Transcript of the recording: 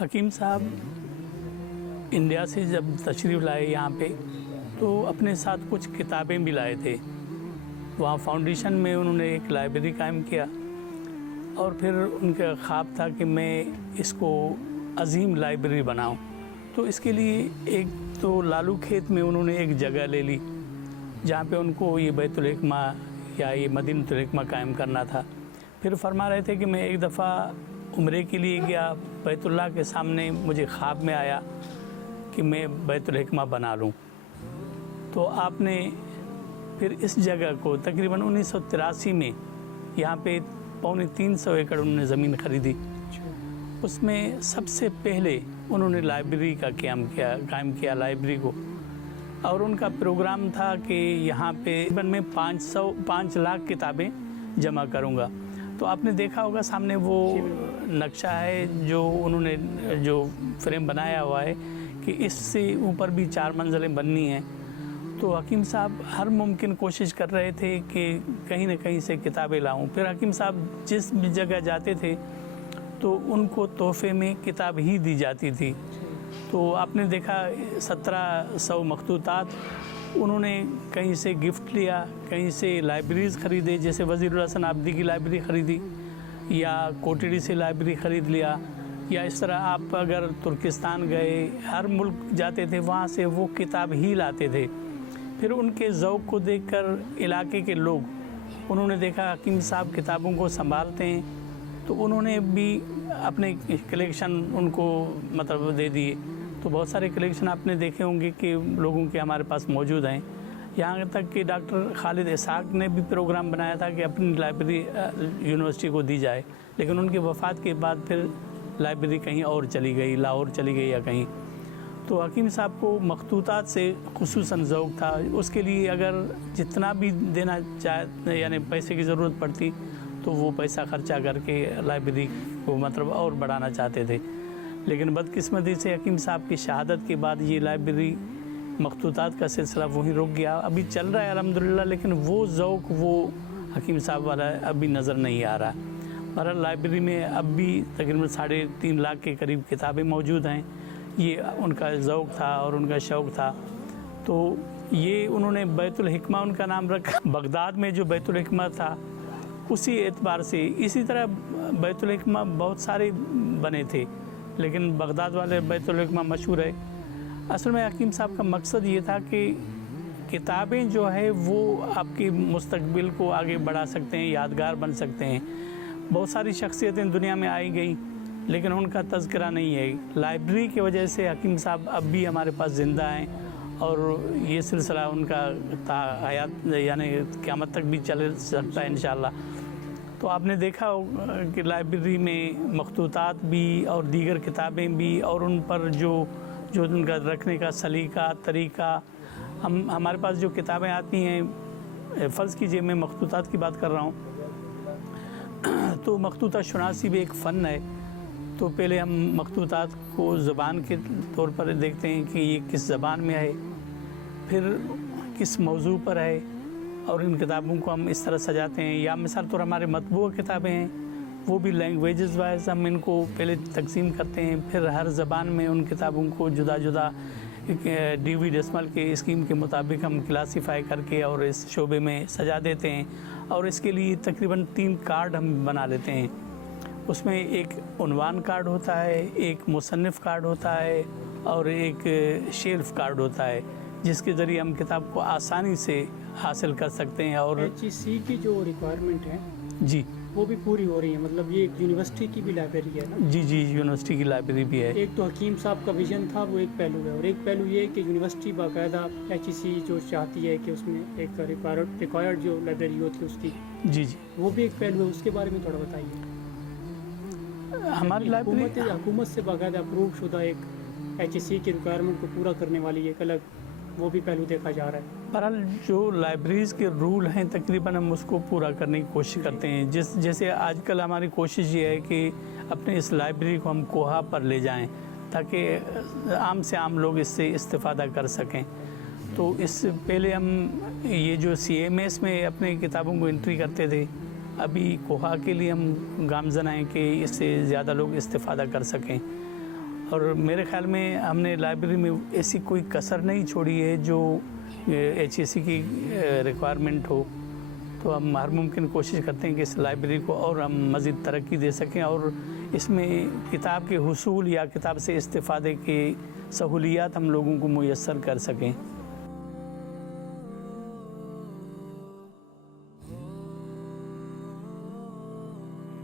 حکیم صاحب انڈیا سے جب تشریف لائے یہاں پہ تو اپنے ساتھ کچھ کتابیں بھی لائے تھے. وہاں فاؤنڈیشن میں انہوں نے ایک لائبریری قائم کیا اور پھر ان کا خواب تھا کہ میں اس کو عظیم لائبریری بناؤں. تو اس کے لیے ایک تو لالو کھیت میں انہوں نے ایک جگہ لے لی جہاں پہ ان کو یہ بیت الحکمہ یا یہ مدینۃ الحکمہ قائم کرنا تھا. پھر فرما رہے تھے کہ میں ایک دفعہ عمرے کے لیے گیا، بیت اللہ کے سامنے مجھے خواب میں آیا کہ میں بیت الحکمہ بنا لوں. تو آپ نے پھر اس جگہ کو تقریباً 1983 میں یہاں پہ 350 ایکڑ انہوں نے زمین خریدی. اس میں سب سے پہلے انہوں نے لائبریری کا قائم کیا لائبریری کو. اور ان کا پروگرام تھا کہ یہاں پہ میں 5 لاکھ کتابیں جمع کروں گا. تو آپ نے دیکھا ہوگا سامنے وہ نقشہ ہے جو انہوں نے جو فریم بنایا ہوا ہے کہ اس سے اوپر بھی 4 منزلیں بننی ہیں. تو حکیم صاحب ہر ممکن کوشش کر رہے تھے کہ کہیں نہ کہیں سے کتابیں لاؤں. پھر حکیم صاحب جس بھی جگہ جاتے تھے تو ان کو تحفے میں کتاب ہی دی جاتی تھی. تو آپ نے دیکھا 1700 مخطوطات انہوں نے کہیں سے گفٹ لیا، کہیں سے لائبریریز خریدے، جیسے وزیر الحسن آبدی کی لائبریری خریدی یا کوٹڑی سے لائبریری خرید لیا، یا اس طرح آپ اگر ترکستان گئے، ہر ملک جاتے تھے وہاں سے وہ کتاب ہی لاتے تھے. پھر ان کے ذوق کو دیکھ کر علاقے کے لوگ انہوں نے دیکھا حکیم صاحب کتابوں کو سنبھالتے ہیں تو انہوں نے بھی اپنے کلیکشن ان کو مطلب دے دیے. تو بہت سارے کلیکشن آپ نے دیکھے ہوں گے کہ لوگوں کے ہمارے پاس موجود ہیں. یہاں تک کہ ڈاکٹر خالد اسحاق نے بھی پروگرام بنایا تھا کہ اپنی لائبریری یونیورسٹی کو دی جائے، لیکن ان کی وفات کے بعد پھر لائبریری کہیں اور چلی گئی، لاہور چلی گئی یا کہیں. تو حکیم صاحب کو مخطوطات سے خصوصاً ذوق تھا. اس کے لیے اگر جتنا بھی دینا چاہے یعنی پیسے کی ضرورت پڑتی تو وہ پیسہ خرچہ کر کے لائبریری کو مطلب اور بڑھانا چاہتے تھے. لیکن بدقسمتی سے حکیم صاحب کی شہادت کے بعد یہ لائبریری مخطوطات کا سلسلہ وہیں رک گیا. ابھی چل رہا ہے الحمدللہ، لیکن وہ ذوق وہ حکیم صاحب والا ابھی نظر نہیں آ رہا. بہرحال لائبریری میں اب بھی تقریباً 3.5 لاکھ کے قریب کتابیں موجود ہیں. یہ ان کا ذوق تھا اور ان کا شوق تھا. تو یہ انہوں نے بیت الحکمہ ان کا نام رکھا. بغداد میں جو بیت الحکمہ تھا اسی اعتبار سے، اسی طرح بیت الحکمہ بہت سارے بنے تھے لیکن بغداد والے بیت الحکمہ مشہور ہے. اصل میں حکیم صاحب کا مقصد یہ تھا کہ کتابیں جو ہے وہ آپ کی مستقبل کو آگے بڑھا سکتے ہیں، یادگار بن سکتے ہیں. بہت ساری شخصیتیں دنیا میں آئی گئیں لیکن ان کا تذکرہ نہیں ہے. لائبریری کی وجہ سے حکیم صاحب اب بھی ہمارے پاس زندہ ہیں اور یہ سلسلہ ان کا حیات یعنی قیامت تک بھی چل سکتا ہے انشاءاللہ. تو آپ نے دیکھا کہ لائبریری میں مخطوطات بھی اور دیگر کتابیں بھی اور ان پر جو ان کا رکھنے کا سلیقہ طریقہ. ہمارے پاس جو کتابیں آتی ہیں، فرض کیجئے میں مخطوطات کی بات کر رہا ہوں تو مخطوطہ شناسی بھی ایک فن ہے. تو پہلے ہم مخطوطات کو زبان کے طور پر دیکھتے ہیں کہ یہ کس زبان میں ہے، پھر کس موضوع پر ہے، اور ان کتابوں کو ہم اس طرح سجاتے ہیں. یا مثال طور ہمارے مطبوع کتابیں ہیں وہ بھی لینگویجز وائز ہم ان کو پہلے تقسیم کرتے ہیں، پھر ہر زبان میں ان کتابوں کو جدا جدا ڈی ڈیسمل کے اسکیم کے مطابق ہم کلاسیفائی کر کے اور اس شعبے میں سجا دیتے ہیں. اور اس کے لیے تقریباً 3 کارڈ ہم بنا لیتے ہیں. اس میں ایک عنوان کارڈ ہوتا ہے، ایک مصنف کارڈ ہوتا ہے اور ایک شیلف کارڈ ہوتا ہے، جس کے ذریعے ہم کتاب کو آسانی سے حاصل کر سکتے ہیں. اور HEC کی جو ریکوائرمنٹ ہے جی وہ بھی پوری ہو رہی ہے. مطلب یہ ایک یونیورسٹی کی بھی لائبریری ہے نا؟ جی یونیورسٹی کی لائبریری بھی ہے. ایک تو حکیم صاحب کا ویژن تھا، وہ ایک پہلو ہے، اور ایک پہلو یہ ہے کہ یونیورسٹی باقاعدہ HEC جو چاہتی ہے کہ اس میں ایک ریکوائرڈ جو لائبریری ہوتی ہے اس کی، جی وہ بھی ایک پہلو ہے. اس کے بارے میں تھوڑا بتائیے. ہماری لائبریری حکومت سے باقاعدہ اپروو شدہ ایک HEC کی ریکوائرمنٹ کو پورا کرنے والی ایک الگ وہ بھی پہلو دیکھا جا رہا ہے. بہرحال جو لائبریریز کے رول ہیں تقریباً ہم اس کو پورا کرنے کی کوشش کرتے ہیں. جیسے آج کل ہماری کوشش یہ ہے کہ اپنے اس لائبریری کو ہم کوہا پر لے جائیں تاکہ عام سے عام لوگ اس سے استفادہ کر سکیں. تو اس سے پہلے ہم یہ جو CMS میں اپنے کتابوں کو انٹری کرتے تھے، ابھی کوہا کے لیے ہم گامزن ہیں کہ اس سے زیادہ لوگ استفادہ کر سکیں. اور میرے خیال میں ہم نے لائبریری میں ایسی کوئی کسر نہیں چھوڑی ہے جو HEC کی ریکوائرمنٹ ہو. تو ہم ہر ممکن کوشش کرتے ہیں کہ اس لائبریری کو اور ہم مزید ترقی دے سکیں اور اس میں کتاب کے حصول یا کتاب سے استفادے کی سہولیات ہم لوگوں کو میسر کر سکیں.